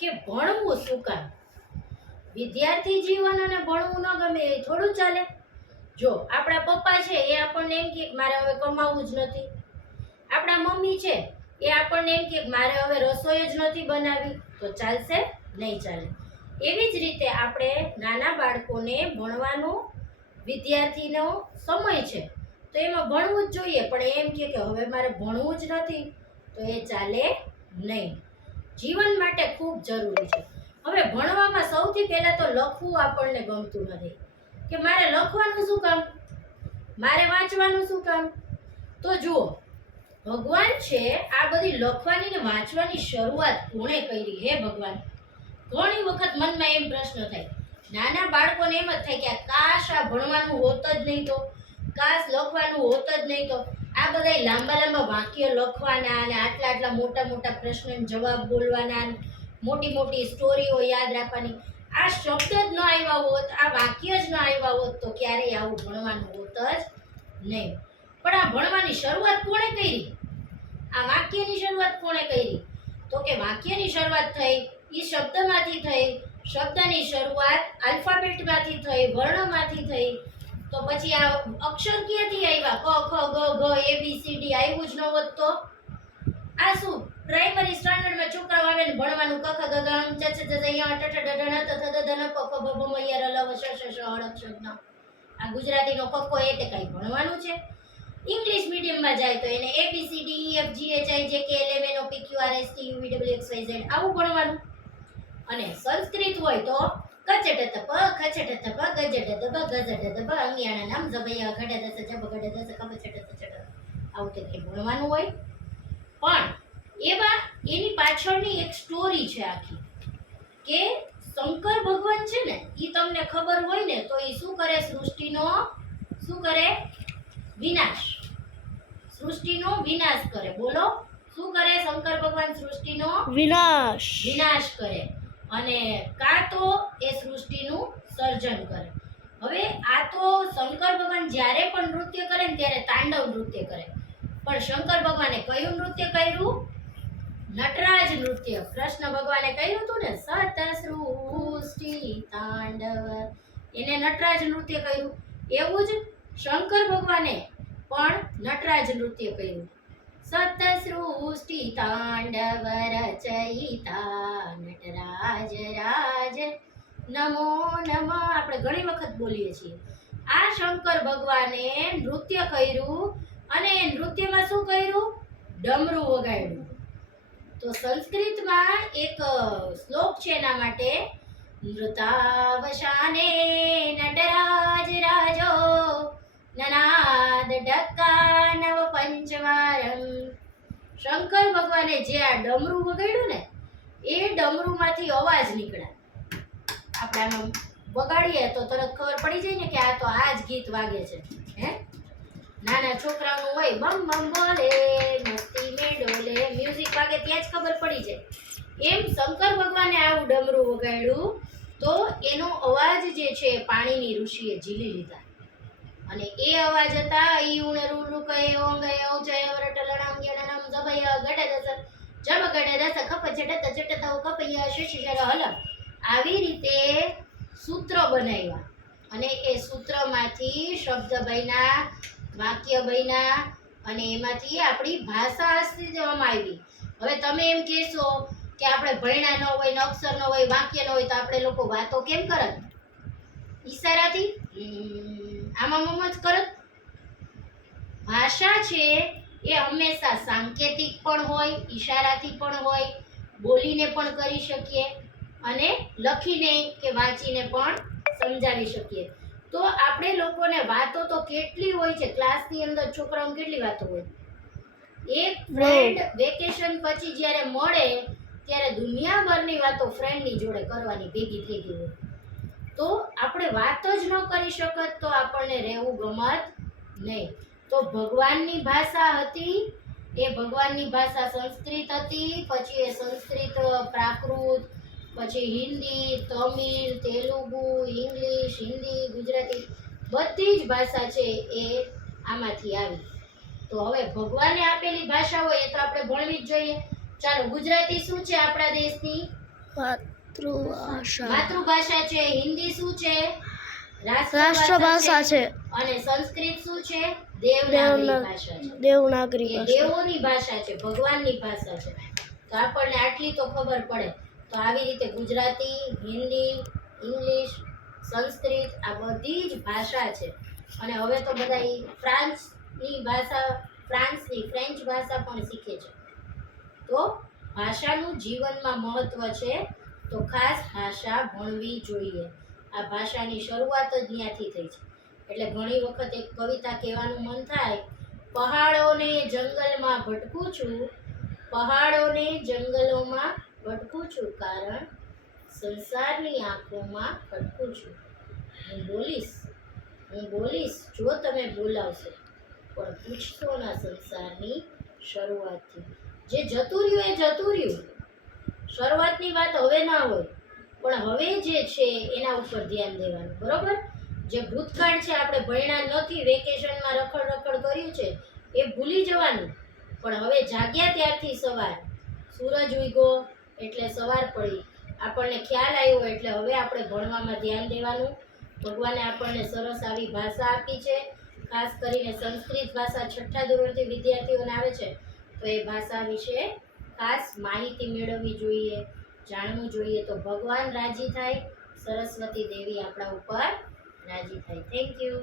કે ભણવું શું કામ? વિદ્યાર્થી જીવન અને ભણવું ન ગમે એ થોડું ચાલે. જો આપણા પપ્પા છે એ આપણને એમ કે મારે હવે કમાવું જ નથી. આપણા મમ્મી છે એ આપણને એમ કે મારે હવે રસોઈ જ નથી બનાવી, તો ચાલશે? નહીં ચાલે. એવી જ રીતે આપણે નાના બાળકોને ભણવાનું, વિદ્યાર્થીનો સમય છે તો એમાં ભણવું જ જોઈએ, પણ એમ કે હવે મારે ભણવું જ નથી તો એ ચાલે નહીં. જીવન માટે ખૂબ જરૂરી છે. હવે ભણવામાં સૌથી પહેલા તો લખવું આપણને ગમતું નથી, કે મારે લખવાનું શું કામ, મારે વાંચવાનું શું કામ? તો જુઓ, ભગવાન છે આ બધી લખવાની ને વાંચવાની શરૂઆત કોણે કરી? હે ભગવાન! ઘણી વખત મનમાં એમ પ્રશ્ન થાય, નાના બાળકોને એમ જ થાય કે કાશ આ ભણવાનું હોત જ નહીં તો, કાશ લખવાનું હોત જ નહીં તો. આ બધા લાંબા લાંબા વાક્ય લખવાના અને આટલા આટલા મોટા મોટા પ્રશ્નના જવાબ બોલવાના, મોટી મોટી સ્ટોરીઓ યાદ રાખવાની, આ શબ્દ જ ન આવ્યા હોત, આ વાક્ય જ ન આવ્યા હોત તો ક્યારેય આવું ભણવાનું હોત જ નહીં. પણ આ ભણવાની શરૂઆત કોણે કરી? આ વાક્યની શરૂઆત કોણે કરી? તો કે વાક્યની શરૂઆત થઈ એ શબ્દમાંથી થઈ. શબ્દની શરૂઆત આલ્ફાબેટમાંથી થઈ, વર્ણમાંથી થઈ. તો પછી આ અક્ષર ક્યાંથી આવ્યા? ક ખ ગ ઘ એ બી સી ડી આવ્યું જ ન હોત તો? આ શું પ્રાઇમરી સ્ટાન્ડર્ડમાં છોકરાઓ આવે ને ભણવાનું ક ખ ગ ઘ ચ છ જ ઝ ય ટ ઠ ડ ઢ ણ ત થ દ ધ ન પ ફ બ ભ મ ય ર લ વ શ શ ષ ળ ક્ષ જ્ઞ. આ ગુજરાતીનો કક્કો એ તે કઈ ભણવાનું છે? ઇંગ્લિશ મીડિયમમાં જાય તો એને ABCD EF GH I J K L M N O P Q R S T U V W X Y Z આવું ભણવાનું. અને સંસ્કૃત હોય તો કચટ પ ખચટ પ ગજટ બ ગજટ બ અંગ્યાણા નામ જબૈયા ઘડે દસ જબ ઘડે દસ કબ છટ છટ આવું તે કઈ ભણવાનું હોય? પણ એવા એની પાછળની એક સ્ટોરી છે આખી, કે શંકર ભગવાન છે ને એ તમને ખબર હોય ને તો એ શું કરે? સૃષ્ટિનો શું કરે? વિનાશ. સૃષ્ટિનો વિનાશ કરે. બોલો, શું કરે શંકર ભગવાન? સૃષ્ટિનો વિનાશ કરે. અને કાં તો એ સૃષ્ટિનું સર્જન કરે. હવે આ તો શંકર ભગવાન જ્યારે પણ નૃત્ય કરે ને ત્યારે તાંડવ નૃત્ય કરે. પણ શંકર ભગવાને કયું નૃત્ય કર્યું? નટરાજ નૃત્ય. કૃષ્ણ ભગવાને કર્યું હતું ને સત સૃષ્ટિ તાંડવ, એને નટરાજ નૃત્ય કર્યું. એવું જ શંકર ભગવાને પણ નટરાજ નૃત્ય કર્યું. સત સૃષ્ટિ તાંડવ રચયિતા નટરાજ રાજ નમો નમઃ આપણે ઘણી વખત બોલીએ છીએ. આ શંકર ભગવાને નૃત્ય કર્યું અને નૃત્યમાં શું કર્યું? ડમરું વગાડ્યું. તો સંસ્કૃતમાં એક શ્લોક છે એના માટે, નૃતાવશાને નટરાજ રાજો નનાદ ઢક્કા નવ પંચવારમ. શંકર ભગવાને જે આ ડમરું વગાડ્યું ને એ ડમરુમાંથી અવાજ નીકળ્યા. આપણે આમાં વગાડીએ તો તરત ખબર પડી જાય ને કે આ તો આ જ ગીત વાગે છે. હે, નાના છોકરાઓનું હોય બમ બમ બોલે મસ્તી મે ડોલે, મ્યુઝિક વાગે ત્યાં જ ખબર પડી જાય. એમ શંકર ભગવાને આવું ડમરું વગાડ્યું તો એનો અવાજ જે છે પાણીની ઋષિએ ઝીલી લીધા. અને એ અવાજ હતા ઈ ઉણે રૂ કય ઓંગય ઔજય વરટલણાંગ્યણનમ જબય ગડે દસ જબ ગડે દસ ખપ જડત જટ તવ કપય શશ જર હલ. આવી રીતે સૂત્ર બનાવ્યા અને એ સૂત્રમાંથી શબ્દ બન્યા, વાક્ય બન્યા અને એમાંથી આપણી ભાષા અસ્તિત્વમાં આવી. હવે તમે એમ કહેશો કે આપણે ભણ્યા ન હોય ને અક્ષર ન હોય, વાક્ય ન હોય તો આપણે લોકો વાતો કેમ કરત? ઈશારાથી આમાં જ કરત. ભાષા છે એ હંમેશા સાંકેતિક પણ હોય, ઈશારાથી પણ હોય, બોલીને પણ કરી શકીએ અને લખીને કે વાંચીને પણ સમજાવી શકીએ. તો આપણે લોકોને વાતો તો કેટલી હોય છે. ક્લાસની અંદર છોકરાઓને કેટલી વાતો હોય. એક ફ્રેન્ડ વેકેશન પછી જ્યારે મળે ત્યારે દુનિયાભરની વાતો ફ્રેન્ડની જોડે કરવાની ભેગી થઈ ગઈ હોય. તો આપણે વાત જ ન કરી શકત તો આપણને રહેવું ગમત નહીં. તો ભગવાનની ભાષા હતી એ ભગવાનની ભાષા સંસ્કૃત હતી. પછી એ સંસ્કૃત પ્રાકૃત, પછી હિન્દી, તમિલ, તેલુગુ, ઇંગ્લિશ, હિન્દી, ગુજરાતી બધી જ ભાષા છે એ આમાંથી આવી. તો હવે ભગવાને આપેલી ભાષા હોય એ તો આપણે ભણવી જ જોઈએ. ચાલો, ગુજરાતી શું છે આપણા દેશની? માતૃભાષા માતૃભાષા છે. હિન્દી શું છે? રાષ્ટ્રભાષા છે. અને સંસ્કૃત શું છે? દેવનાગરી ભાષા છે. દેવનાગરી એ ભાષા દેવોની ભાષા છે, ભગવાનની ભાષા છે. તો આપણને આટલી તો ખબર પડે. તો આવી રીતે ગુજરાતી, હિન્દી, ઇંગ્લિશ, સંસ્કૃત આ બધી જ ભાષા છે. અને હવે તો બધા ફ્રાન્સની ફ્રેન્ચ ભાષા પણ શીખે છે. તો ભાષાનું જીવનમાં મહત્વ છે. તો ખાસ ભાષા ભણવી જોઈએ. આ ભાષાની શરૂઆત જ ત્યાંથી થઈ છે. એટલે ઘણી વખત એક કવિતા કહેવાનું મન થાય, પહાડોને જંગલમાં ભટકું છું, પહાડોને જંગલોમાં ભટકું છું, કારણ સંસારની આંખોમાં ભટકું છું. હું બોલીશ જો તમે બોલાવશો, પણ પૂછશો ના સંસારની શરૂઆતથી. જે જતું રહ્યું એ જતું રહ્યું. શરૂઆતની વાત હવે ના હોય, પણ હવે જે છે એના ઉપર ધ્યાન દેવાનું. બરોબર? જે ભૂતકાળ છે, આપણે ભણ્યા નથી, વેકેશનમાં રખડ કર્યું છે, એ ભૂલી જવાનું. પણ હવે જાગ્યા ત્યારથી સવાર, સૂરજ ઉગ્યો એટલે સવાર પડી, આપણને ખ્યાલ આવ્યો એટલે હવે આપણે ભણવામાં ધ્યાન દેવાનું. ભગવાને આપણને સરસ આવી ભાષા આપી છે. ખાસ કરીને સંસ્કૃત ભાષા 6ઠ્ઠા ધોરણથી વિદ્યાર્થીઓને આવે છે. તો એ ભાષા વિશે ખાસ માહિતી મેળવવી જોઈએ, જાણવું જોઈએ. તો ભગવાન રાજી થાય, સરસ્વતી દેવી આપણા ઉપર રાજી થાય. Thank you.